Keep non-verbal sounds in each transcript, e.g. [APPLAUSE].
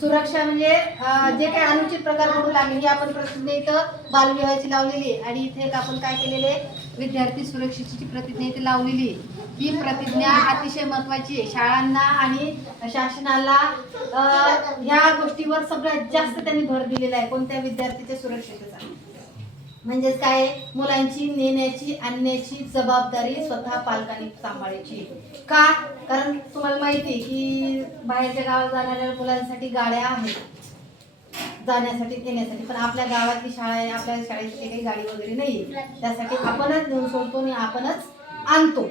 सुरक्षा म्हणजे जे काही अनुचित प्रकार घडू लागले हे आपण प्रतिज्ञा इथं बालविवाहाची लावलेली आहे. आणि इथे एक आपण काय केलेले आहे? विद्यार्थी सुरक्षेची प्रतिज्ञा इथे लावलेली ही प्रतिज्ञा अतिशय महत्वाची आहे. शाळांना आणि शासनाला ह्या गोष्टीवर सगळ्यात जास्त त्यांनी भर दिलेला आहे. कोणत्या विद्यार्थीच्या सुरक्षेचा? म्हणजेच काय? आहे? मुलांची नेण्याची आणण्याची जबाबदारी स्वतः पालकांनी सांभाळायची. का? कारण तुम्हाला माहिती आहे की बाहेरच्या गावात जाणाऱ्या मुलांसाठी गाड्या आहेत. जाण्यासाठी येण्यासाठी पण आपल्या गावातली शाळा आहे आपल्या शाळेची काही गाडी वगैरे नाही त्यासाठी आपणच नेऊन सोडतो आणि आपणच आणतो.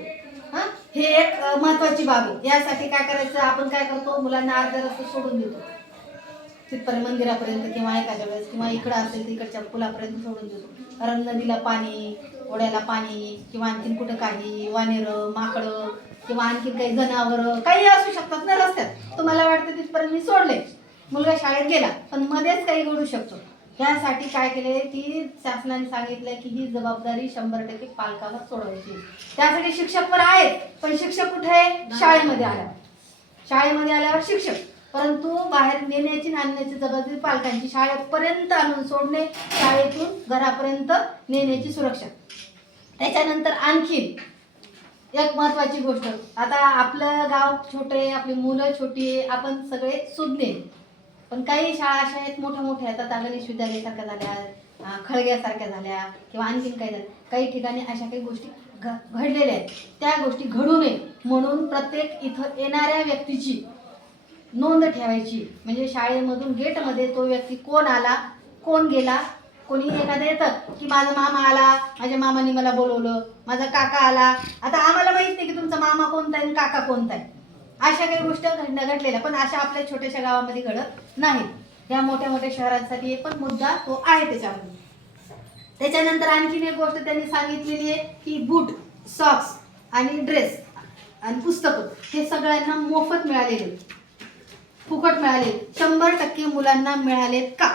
हे? एक महत्वाची बाब आहे. यासाठी काय करायचं? आपण काय करतो? मुलांना अर्ध्या रस्ते सोडून देतो. तिथपर्यंत मंदिरापर्यंत किंवा एखाद्या वेळेस किंवा इकडं असेल तिकडच्या पुलापर्यंत सोडून देतो. कारण नदीला पाणी ओढ्याला पाणी किंवा आणखीन कुठं काही वानेरं माकडं किंवा आणखीन काही जनावरं काही असू शकतात ना रस्त्यात. तुम्हाला वाटतं तिथपर्यंत मी सोडले. मुलगा शाळेत गेला पण मध्येच काही घडू शकतो. यासाठी काय केले की शासनाने सांगितलं की ही जबाबदारी शंभर टक्के पालकावर सोडवायची. त्यासाठी शिक्षक पण आहेत पण शिक्षक कुठे? आहे शाळेमध्ये आल्यावर. शाळेमध्ये आल्यावर शिक्षक. परंतु बाहेर नेण्याची आणण्याची जबाबदारी पालकांची. शाळेपर्यंत आणून सोडणे शाळेतून घरापर्यंत नेण्याची सुरक्षा. त्याच्यानंतर आणखीन एक महत्वाची गोष्ट. आता आपलं गाव छोटे आपली मुलं छोटी आपण सगळे सुज्ञे पण काही शाळा अशा आहेत मोठ्या मोठ्या आहेत. आता गणेश विद्यालयासारख्या झाल्या खळग्यासारख्या झाल्या किंवा आणखीन काही झाल्या. काही ठिकाणी अशा काही गोष्टी घ- घडलेल्या आहेत. त्या गोष्टी घडू नये म्हणून प्रत्येक इथं येणाऱ्या व्यक्तीची नोंद ठेवायची. म्हणजे शाळेमधून गेटमध्ये तो व्यक्ती कोण आला कोण गेला कोणी एखादं येतं की माझा मामा आला माझ्या मामाने मला बोलवलं माझा काका आला. आता आम्हाला माहीत नाही की तुमचा मामा कोणता आहे आणि काका कोणता आहे. अशा काही गोष्टी घडण्या घडलेल्या पण अशा आपल्या छोट्याशा गावामध्ये घडत नाही या मोठ्या मोठ्या शहरांसाठी एक पण मुद्दा तो आहे त्याच्यामध्ये. त्याच्यानंतर आणखीन एक गोष्ट त्यांनी सांगितलेली आहे की बूट सॉक्स आणि ड्रेस आणि पुस्तकं हे सगळ्यांना मोफत मिळालेले. फुकट मिळाले. शंभर टक्के मुलांना मिळालेत का?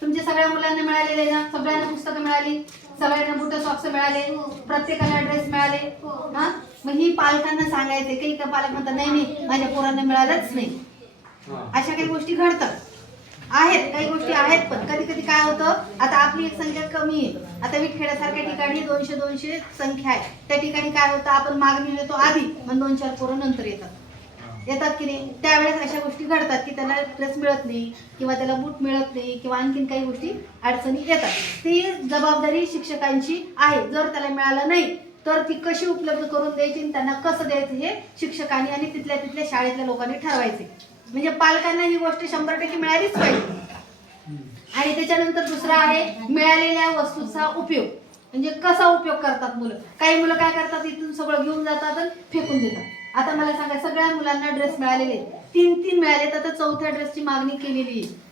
तुमच्या सगळ्या मुलांना मिळालेले ना? सगळ्यांना पुस्तकं मिळाली? सगळ्यांना बुट सॉक्स मिळाले? प्रत्येकाला ड्रेस मिळाले? हा? मग ही पालकांना सांगायचे काही का पालक? म्हणतात नाही नाही माझ्या पोरांना मिळालंच नाही. अशा काही गोष्टी घडतात. आहेत काही गोष्टी आहेत पण कधी कधी काय होतं आता आपली एक संख्या कमी आहे. आता विटखेड्यासारख्या ठिकाणी दोनशे दोनशे संख्या आहे त्या ठिकाणी काय होतं आपण मागणी देतो आधी मग दोन चार पोरं नंतर येतात. येतात की नाही त्यावेळेस अशा गोष्टी घडतात की त्याला ड्रेस मिळत नाही किंवा त्याला बूट मिळत नाही किंवा आणखीन काही गोष्टी अडचणी येतात. ती जबाबदारी शिक्षकांची आहे. जर त्याला मिळालं नाही तर ती कशी उपलब्ध करून द्यायची आणि त्यांना कसं द्यायचं हे शिक्षकांनी आणि तिथल्या तिथल्या शाळेतल्या लोकांनी ठरवायचे. म्हणजे पालकांना ही गोष्ट शंभर टक्के मिळालीच पाहिजे. आणि त्याच्यानंतर दुसरा आहे मिळालेल्या वस्तूचा उपयोग. म्हणजे कसा उपयोग करतात मुलं? काही मुलं काय करतात? इथून सगळं घेऊन जातात आणि फेकून देतात. आता मला सांगा सगळ्या मुलांना ड्रेस मिळालेले तीन तीन मिळाले तर चौथ्या ड्रेसची मागणी केलेली आहे.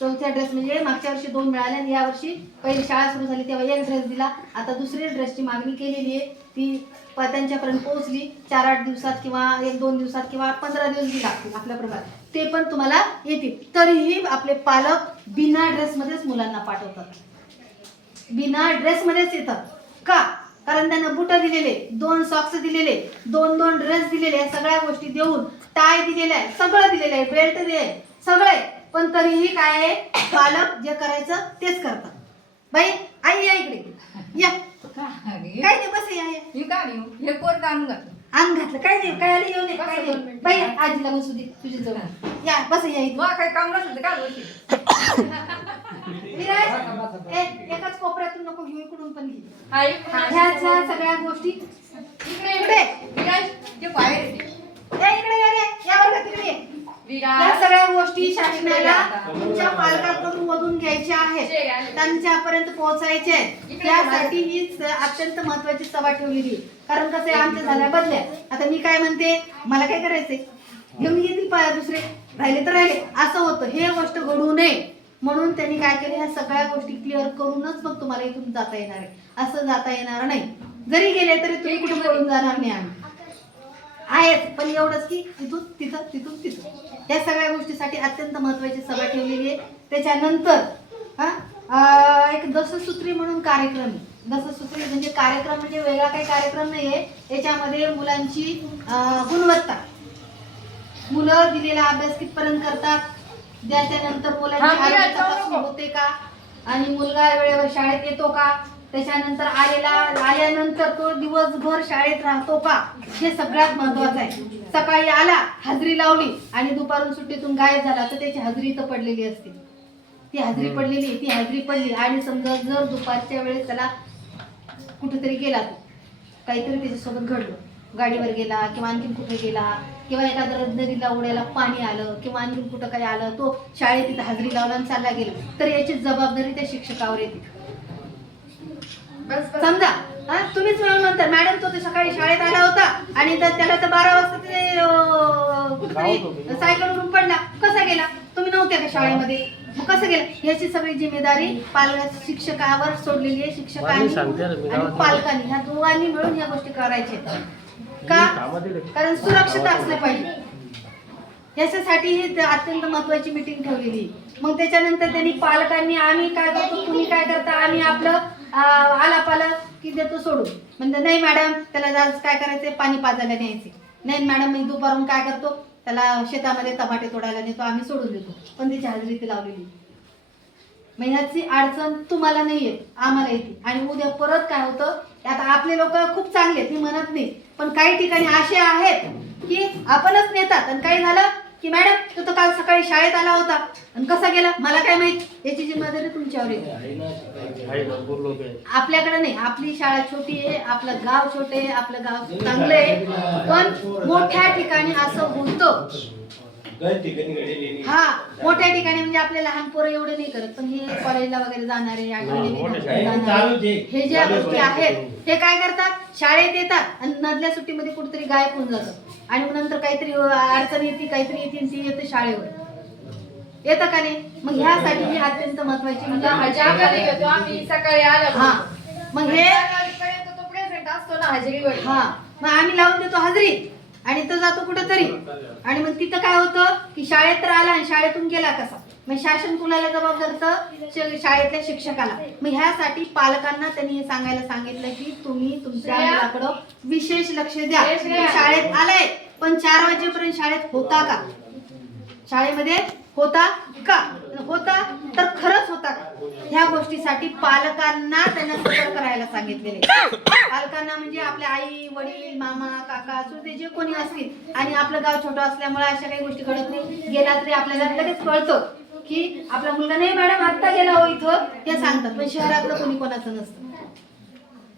चौथ्या ड्रेस म्हणजे मागच्या वर्षी दोन मिळाले आणि यावर्षी पहिली शाळा सुरू झाली तेव्हा एक ड्रेस दिला. आता दुसरी ड्रेसची मागणी केलेली आहे. ती प- त्यांच्यापर्यंत पोहोचली. चार आठ दिवसात किंवा एक दोन दिवसात किंवा पंधरा दिवस बी लागतील आपल्या प्रमाणात ते पण तुम्हाला येतील. तरीही आपले पालक बिना ड्रेसमध्येच मुलांना पाठवतात. बिना ड्रेसमध्येच येतात. का? कारण त्यांना बुट दिलेले दोन सॉक्स दिलेले दोन दोन ड्रेस दिलेले या सगळ्या गोष्टी देऊन टाय दिलेला आहे सगळं दिलेलं आहे बेल्ट दिले सगळे पण तरीही काय आहे? पालक जे करायचं तेच करतात. बाई आई या इकडे. या. काय नाही बस या या. ही गाडी हे पोर आणून घातलं अंग घातलं. काय नाही काय आलं येऊ नये काय नाही. बाई आजीला बसू दे तुझ्या जवळ. या बस या इथं. मग काही काम नसेल तर काय गोष्टी [LAUGHS] विराज, ए, एकाच कोपऱ्यातून नको घेऊ इकडून पण घे. ह्या सगळ्या गोष्टी. इकडे इकडे. विराज ते बाहेर येते. या इकडे या रे या वर्गात इकडे ये. या विराज सगळ्या गोष्टी शासनाला तुमच्या पालकांकडून मधून घ्यायच्या आहेत. त्यांच्यापर्यंत पोहोचायचे आहेत. त्यासाठी ही स- अत्यंत महत्वाची सभा ठेवलेली आहे. कारण कसं आहे आमच्या झाल्या बदल्या. आता मी काय म्हणते मला काय करायचंय? घेऊन येतील पा दुसरे. राहिले तर राहिले. असं होतं. हे गोष्ट घडू नये. म्हणून त्यांनी काय केलं? ह्या सगळ्या गोष्टी क्लिअर करूनच मग तुम्हाला इथून जाता येणार आहे. असं जाता येणार नाही. जरी गेले तरी तुम्ही कुठे पळून जाणार नाही आम्ही. आहेत पण एवढंच की तिथून तिथं तिथून तिथं या सगळ्या गोष्टीसाठी अत्यंत महत्वाची सभा ठेवलेली आहे. त्याच्यानंतर हा एक दससूत्री म्हणून कार्यक्रम दससूत्री म्हणजे कार्यक्रम म्हणजे वेगळा काही कार्यक्रम नाही आहे याच्यामध्ये मुलांची गुणवत्ता. मुलं दिलेला अभ्यास कितपर्यंत करतात? त्याच्यानंतर मुलांची हा, मी आरोग्य जाऊ तपासणी नको. होते का? आणि मुलगा वेळेवर शाळेत येतो का? त्याच्यानंतर आलेला आल्यानंतर तो दिवसभर शाळेत राहतो का? हे सगळ्यात महत्वाचं आहे. सकाळी आला हजेरी लावली आणि दुपारून सुट्टीतून गायब झाला तर त्याची हजेरी तर पडलेली असते. ती हजेरी पडलेली ती हजेरी पडली. आणि समजा जर दुपारच्या वेळेस त्याला कुठेतरी गेला तो. काहीतरी त्याच्यासोबत घडलं. गाडीवर गेला किंवा आणखीन कुठे गेला किंवा एखाद्या नदीला उड्याला पाणी आलं किंवा आणखीन कुठं काही आलं तो शाळेत तिथं हजेरी लावला आणि चालला गेला. तर याची जबाबदारी त्या शिक्षकावर येते. समजा हा तुम्हीच मला म्हणता मॅडम तो ते सकाळी शाळेत आला होता आणि तर त्याला तर बारा वाजता ते कुठेतरी सायकलवरून पडला. कसा गेला? तुम्ही नव्हते का शाळेमध्ये? मग कसं गेला? याची सगळी जिम्मेदारी पालक शिक्षकावर सोडलेली आहे शिक्षकांनी आणि पालकांनी. ह्या दोघांनी मिळून या गोष्टी करायच्या. का? कारण सुरक्षित असलं पाहिजे. याच्यासाठी ही अत्यंत महत्वाची मीटिंग ठेवलेली. आहे. मग त्याच्यानंतर त्यांनी पालकांनी आम्ही काय करतो तुम्ही काय करता? आम्ही आपलं आला पालक की देतो सोडून. म्हणजे नाही मॅडम त्याला आज काय करायचंय? पाणी पाजायला न्यायचे नाही मॅडम मी दुपारून काय करतो? त्याला शेतामध्ये टमाटे तोडायला नेतो आम्ही सोडून देतो. पण त्याची हजेरी ती लावलेली. मग ह्याची अडचण तुम्हाला नाही येत आम्हाला येते. आणि उद्या परत काय होतं? आता आपले लोक खूप चांगले आहेत, मी म्हणत नाही. पण काही ठिकाणी असे आहेत की आपणच नेतात. आणि काही झालं की मॅडम तू तर काल सकाळी शाळेत आला होता. आणि कसा गेला? मला काय माहीत? याची जिम्मेदारी तुमच्यावर येते. आपल्याकडे नाही. आपली शाळा छोटी आहे आपलं गाव छोटे आहे आपलं गाव चांगलं आहे. पण मोठ्या ठिकाणी असं होतं. हा मोठ्या ठिकाणी म्हणजे आपले लहान पोरं एवढे नाही करत पण हे कॉलेजला वगैरे जाणारे हे ज्या गोष्टी आहेत ते काय करतात? शाळेत येतात आणि नदल्या सुट्टीमध्ये कुठेतरी गायब होऊन जातात. आणि मग नंतर काहीतरी अडचण येते काहीतरी येते ती येते शाळेवर. येतं का नाही? मग ह्यासाठी ही अत्यंत महत्वाची म्हणजे आम्ही सकाळी आलो. हा मग हे पर्यंत तो प्रेझेंट असतो ना हजेरीवर. हा मग आम्ही लावून देतो हजरी. आणि तो जातो कुठंतरी. आणि मग तिथं काय होतं की शाळेत तर आला आणि शाळेतून गेला कसा? मग शासन कुणाला जबाबदारचं शाळेतल्या शिक्षकाला. मग ह्यासाठी पालकांना त्यांनी हे सांगायला सांगितलं की तुम्ही तुमच्या? मुलाकडं विशेष लक्ष द्या. शाळेत आलाय पण चार वाजेपर्यंत शाळेत होता का? शाळेमध्ये होता का? होता तर खरंच होता का? ह्या गोष्टीसाठी पालकांना त्यांना सतर्क करायला सांगितलेले. पालकांना म्हणजे आपल्या आई वडील मामा काका असू ते जे कोणी असतील आणि आपलं गाव छोटं असल्यामुळे अशा काही गोष्टी घडत नाही. गेला तरी आपल्याला लगेच कळतं की आपला मुलगा नाही मॅडम आत्ता गेला हो इथं. हे सांगतात पण शहरातलं कोणी कोणाचं नसतं.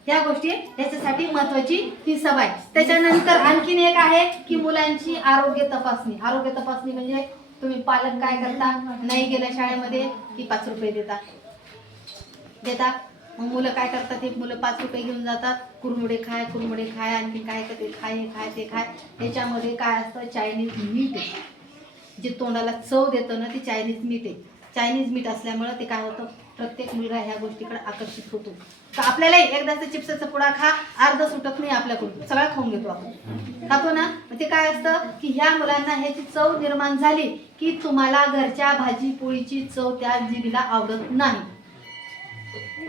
त्या गोष्टी त्याच्यासाठी महत्वाची ही सभा आहे त्याच्यानंतर आणखीन एक आहे की मुलांची आरोग्य तपासणी. आरोग्य तपासणी म्हणजे तुम्ही पालक काय करता? नाही गेल्या शाळेमध्ये की पाच रुपये देता? देता? मग मुलं काय करतात? ते मुलं पाच रुपये घेऊन जातात. कुरमुडे खाय कुरमुडे खाय आणखी काय का ते खाय हे खाय ते खाय. त्याच्यामध्ये काय असतं? चायनीज मीठ आहे. जे तोंडाला चव देतं ना ते चायनीज मीठ आहे. चायनीज मीठ असल्यामुळं ते काय होतं? प्रत्येक मुलगा ह्या गोष्टीकडे आकर्षित होतो. तर आपल्यालाही एकदाचं चिप्सचा पुडा खा अर्ध सुटत नाही आपल्याकडून. सगळा खाऊन घेतो आपण. खातो ना? ते काय असतं की ह्या मुलांना ह्याची चव निर्माण झाली की तुम्हाला घरच्या भाजी पोळीची चव त्या जीवीला आवडत नाही.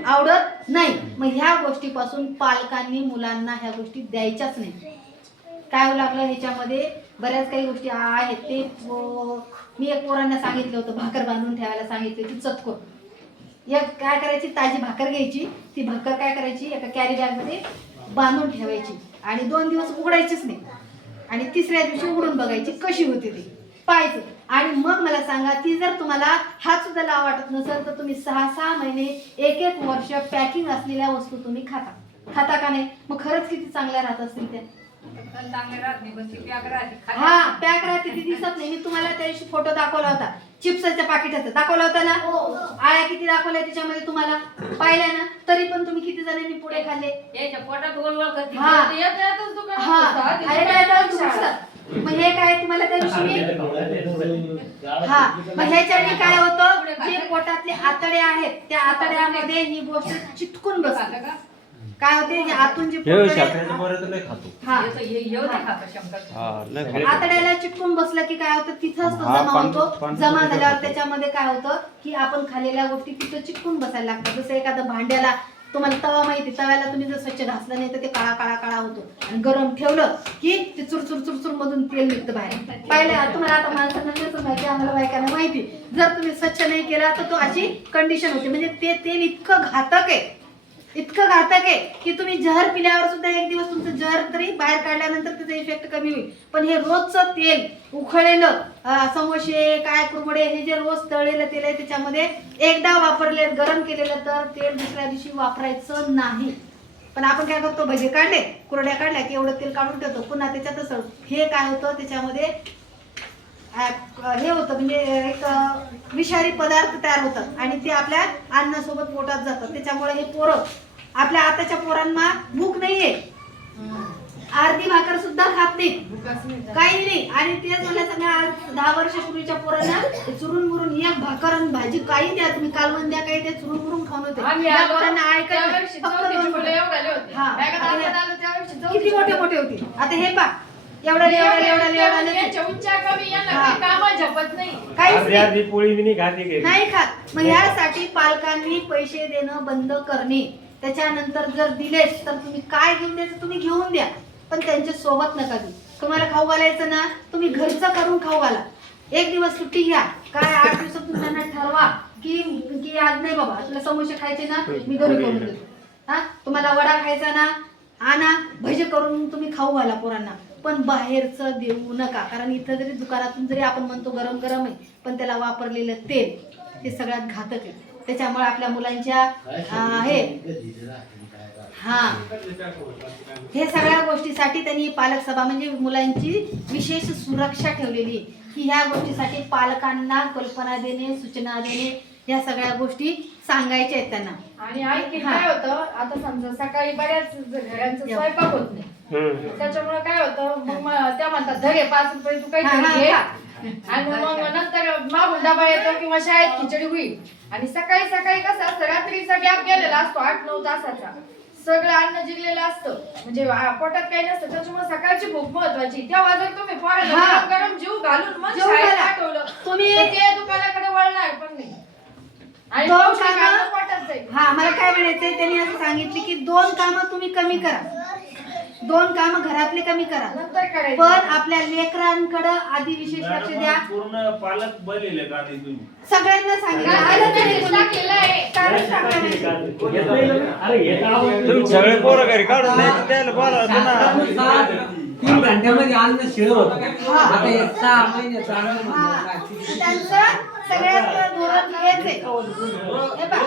आवडत नाही. मग ह्या गोष्टीपासून पालकांनी मुलांना ह्या गोष्टी द्यायच्याच नाही. काय होऊ लागलं ह्याच्यामध्ये? बऱ्याच काही गोष्टी आहेत. ते हो, हो, हो. मी एक पोरांना सांगितलं होतं भाकर बांधून ठेवायला सांगितले की चतकोर. एक काय करायची? ताजी भाकर घ्यायची. ती भाकर काय करायची? एका कॅरी बॅगमध्ये बांधून ठेवायची. आणि दोन दिवस उघडायचीच नाही. आणि तिसऱ्या दिवशी उघडून बघायची कशी होती ती. पाहायचं. आणि मग मला सांगा ती जर तुम्हाला हात सुद्धा लाव वाटत नसेल तर तुम्ही सहा सहा महिने एक एक वर्ष पॅकिंग असलेल्या वस्तू तुम्ही खाता. खाता का नाही? मग खरंच किती चांगल्या राहत असतील त्या? हा पॅक राहते ती दिसत नाही. मी तुम्हाला त्या दिवशी फोटो दाखवला होता. चिप्सच्या पाकिटाचा. दाखवला होता ना? आळ्या किती दाखवल्या त्याच्यामध्ये तुम्हाला? पाहिल्या ना? तरी पण तुम्ही किती जणांनी पुढे खाल्ले? हा. हा. हा? मग हे काय तुम्हाला त्या दिवशी मी हा. मग ह्याच्याने काय होतं? जे पोटातले आतडे आहेत त्या आतड्यामध्ये ही गोष्ट चिटकून बसते. का? काय होते आतून जे हे बरं लय खातो. हा. हे- हे. हा लय खातो. आतड्याला चिटकून बसलं की काय होतं तिथंच तो हा, जमा होतो. जमा झाल्यावर. त्याच्यामध्ये काय होतं की आपण खाल्लेल्या गोष्टी तिथं चिटकून बसायला लागतात. जसं एखादं भांड्याला तुम्हाला तवा माहिती तव्याला तुम्ही जर स्वच्छ घासलं नाही तर ते काळा काळा काळा होतो. आणि गरम ठेवलं की ते चुरचुर चुरचुर मधून तेल निघतं बाहेर. पाहिलं तुम्हाला आता माणसांना नसेल माहिती आम्हाला बायकांना माहिती. जर तुम्ही स्वच्छ नाही केला तर तो अशी कंडिशन होते. म्हणजे ते तेल इतकं घातक आहे इतकं घातक आहे की तुम्ही जहर पिल्यावर सुद्धा एक दिवस तुमचं जहर तरी बाहेर काढल्यानंतर त्याचा इफेक्ट कमी होईल. पण हे रोजचं तेल उखळलेलं समोसे काय कुरमडे हे जे रोज तळलेलं तेल आहे त्याच्यामध्ये एकदा वापरले गरम केलेलं तर तेल दुसऱ्या दिवशी वापरायचं नाही. पण आपण काय करतो भजे काढले कुरड्या काढल्या की एवढं तेल काढून ठेवतो. पुन्हा त्याच्यातच हे काय होतं त्याच्यामध्ये हे होतं म्हणजे एक विषारी पदार्थ तयार होतात आणि ते आपल्या अन्नासोबत पोटात जातात. त्याच्यामुळे हे पोरं आपल्या आताच्या पोरांना भूक नाहीये. अर्धी भाकर सुद्धा खात नाहीत. काही नाही. आणि मला सांगा आज दहा वर्षापूर्वीच्या पोरांना ते चुरून मुरून एक भाकर आणि भाजी काही द्या तुम्ही. कालवण द्या काही द्या चुरून मुरून खाऊन होते. पोरांना नाही. किती मोठे. मोठे होते आता हे पा एवढा एवढा एवढा एवढा यांच्या उंच्या कमी यांना. काही कामं झपत नाही. काहीच नाही. अर्धी पोळी बी नाही खाते. घरी नाही खात. मग ह्यासाठी पालकांनी पैसे देणं बंद करणे. त्याच्यानंतर जर दिलेच तर तुम्ही काय घेऊन द्यायचं? तुम्ही घेऊन द्या. पण त्यांच्यासोबत नका देऊ तुम्हाला खाऊ घालायचं ना तुम्ही घरचं करून खाऊ घाला. एक दिवस सुट्टी घ्या. काय आठ दिवसातून त्यांना ठरवा की की आज नाही बाबा तुला समोसे खायचे ना मी घरी करून देतो. हा? तुम्हाला वडा खायचा ना आणा. भजे करून तुम्ही खाऊ घाला पोरांना. पण बाहेरचं देऊ नका. कारण इथं जरी दुकानातून जरी आपण म्हणतो गरम गरम आहे पण त्याला वापरलेलं तेल हे सगळ्यात घातक आहे. त्याच्यामुळे आपल्या मुलांच्या आहे हे हा. हे सगळ्या गोष्टीसाठी त्यांनी पालक सभा म्हणजे मुलांची विशेष सुरक्षा ठेवलेली की ह्या गोष्टीसाठी पालकांना कल्पना देणे सूचना देणे या सगळ्या गोष्टी सांगायच्या आहेत त्यांना आणि हा. काय होतं आता समजा सकाळी बऱ्याच घरांचा स्वयंपाक होत नाही. त्याच्यामुळे काय होतं मग त्या म्हणतात धरे पाच रुपये तू काही घे हा. आणि मग नंतर मागून डबा येतो किंवा शाळेत खिचडी होईल आणि सकाळी सकाळी कसं असतं रात्रीचा गॅप गेलेला असतो आठ नऊ तासाचा सगळं अन्न जिरलेलं असतं म्हणजे पोटात काही नसतं त्याच्यामुळे सकाळची भूक महत्वाची तेव्हा जर तुम्ही. गरम गरम जीव घालून मग. पाठवलं तुम्ही- ते दुकानाकडे वळणार पण नाही दोन कामं- हा मला काय म्हणायचंय त्यांनी असं सांगितले की दोन कामं तुम्ही कमी करा. दोन कामं घरातले कमी करा. नंतर करायचं. पण आपल्या लेकरांकडं आधी विशेष लक्ष द्या. पूर्ण पालक बनलेले का ते तुम्ही? सगळ्यांना सांगितलं. आहे. नाही. तुम्ही सगळे पोरं घरी काढून द्यायचे त्याला बोलावं ना तीन घंट्यामध्ये अन्न शिळ होत. हा. आता हे सहा हा. त्यांचं सगळ्यात धोरण हेच आहे. हे पहा.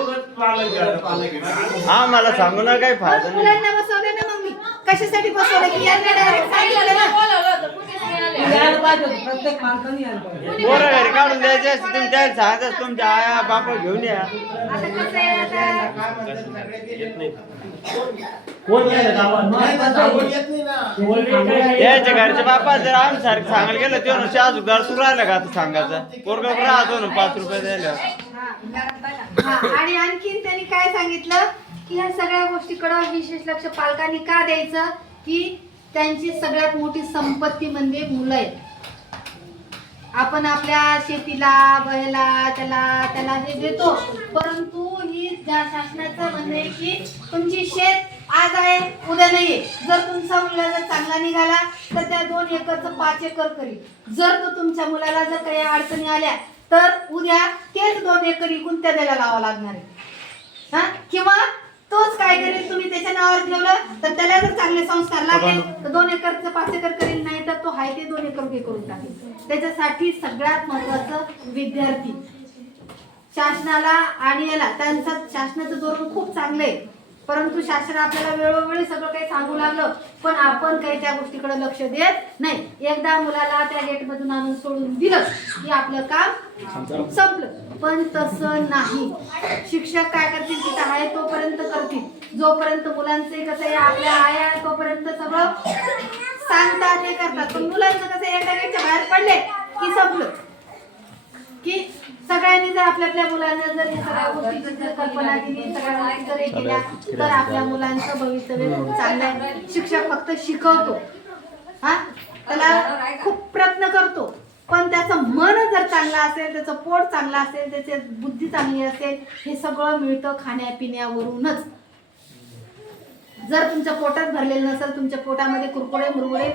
आम्हाला सांगू ना काही फायदा नाही. मुलांना बसवले ना मग मी कशासाठी बसवलं? की यांना डायरेक्ट सांगितलं ना? बोलावलं होतं, कुणीच नाही आले. यायला पाहिजे होतं, प्रत्येक माणसाने यायला पाहिजे पोरं घरी काढून द्यायचे असते त्याला सांगायचं तुमच्या आया बापा घेऊन या. आता कसं आहे? कोण गेलं? गावात? कोण काय- यायच्या घरच्या बापा जर आम्ही सारखं सांगायला गेलं ते म्हणून शाजू घर सुरू राहिलं का आता सांगायचं? पोरगा राहतो ना पाच रुपये द्यायला. आणि आणखीन त्यांनी काय सांगितलं? की ह्या सगळ्या गोष्टीकडं विशेष लक्ष पालकांनी का द्यायचं? की त्यांची सगळ्यात मोठी संपत्ती म्हणजे मुलं आहेत. आपण आपल्या शेतीला बैला त्याला त्याला हे देतो परंतु ही शासनाचं म्हणणं आहे की तुमची शेत आज आहे उद्या नाहीये. जर तुमचा मुलगा जर चांगला निघाला तर त्या दोन एकरचं पाच एकर करील जर तो तुमच्या मुलाला जर काही अडचणी आल्या तर उद्या तेच दोन एकर इकून त्या त्याला लावा लागणार आहे. हा? किंवा तोच काय करेल तुम्ही त्याच्या नावावर ठेवलं तर त्याला जर चांगले संस्कार लागले तर दोन एकरचं पाच एकर करेल नाही तर तो हाय ते दोन एकर करून टाकेल. त्याच्यासाठी सगळ्यात महत्वाचं विद्यार्थी. शासनाला आणि याला त्यांचं शासनाचं धोरण खूप चांगलं आहे परंतु शासन आपल्याला वेळोवेळी सगळं काही सांगू लागलं पण आपण काही त्या गोष्टीकडे लक्ष देत नाही. एकदा मुलाला त्या गेटमधून आणून सोडून दिलं की आपलं काम संपलं. पण तसं नाही. शिक्षक काय करतील तिथं आहे तोपर्यंत करतील. जोपर्यंत मुलांचे कसं आहे आपल्या आया तोपर्यंत सगळं सांगतात हे करतात. पण मुलांचं कसं एकदा गेटच्या बाहेर पडले की संपलं. की सगळ्यांनी जर आपल्या आपल्या मुलांना जर या सगळ्या गोष्टीची जर कल्पना दिली सगळ्या गोष्टी जर हे केल्या तर आपल्या मुलांचं भवितव्य खूप चांगलं आहे. शिक्षक फक्त शिकवतो. हा? त्याला खूप प्रयत्न करतो. पण त्याचं मन जर चांगलं असेल त्याचं पोट चांगलं असेल त्याची बुद्धी चांगली असेल हे सगळं मिळतं खाण्यापिण्यावरूनच. जर तुमच्या पोटात भरलेलं नसेल तुमच्या पोटामध्ये कुरकुरे मुरमुरे